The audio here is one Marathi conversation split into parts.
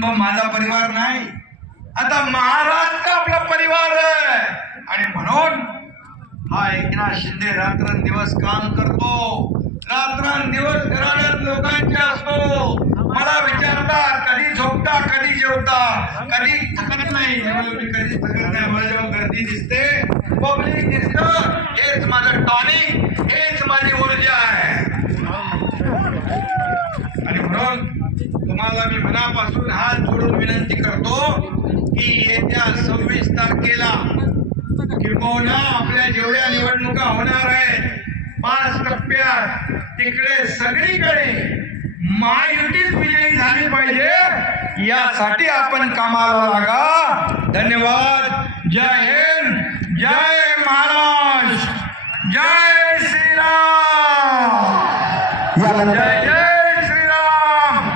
कुटुंब माझा परिवार नाही. आता महाराष्ट्र आपला परिवार आहे. आणि म्हणून हा एकनाथ शिंदे रात्रंदिवस काम करतो. रात्रंदिवस घराण्यात लोकांचे असतो. मला विचारता कधी झोपता कधी जेवता? कधी थकत नाही. कधी थकत नाही. मला जेव्हा गर्दी दिसते पब्लिक दिसतं. हेच माझं टॉनिक हेच माझी ऊर्जा आहे. आणि म्हणून तुम्हाला मी मनापासून हात जोडून विनंती करतो की येत्या सव्वीस तारखेला किंबहुना आपल्या जेवढ्या निवडणुका होणार आहेत पाच टप्प्यात तिकडे सगळीकडे महायुतीच विजयी झाली पाहिजे. यासाठी आपण कामाला लागा. धन्यवाद. जय हिंद. जय महाराष्ट्र. जय श्रीराम. जय जय श्रीराम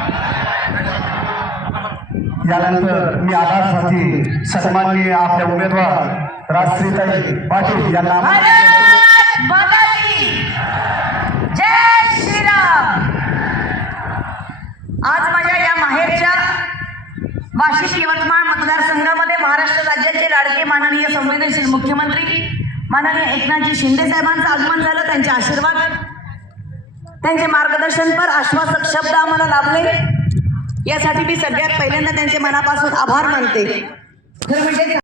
यानंतर मी आधारसाठी सन्माननीय आपल्या उमेदवार राजश्रीताई पाटील यांना जय श्रीराम. आज माझ्या या माहेरच्या वाशिष्ठ यवतमाळ मतदारसंघामध्ये महाराष्ट्र राज्याचे लाडके माननीय संवेदनशील मुख्यमंत्री माननीय एकनाथजी शिंदे साहेबांचं आगमन झालं त्यांचे आशीर्वाद त्यांचे मार्गदर्शनपर आश्वासक शब्द आम्हाला लाभले. यासाठी मी सगळ्यात पहिल्यांदा त्यांचे मनापासून आभार मानते. खरं म्हणजे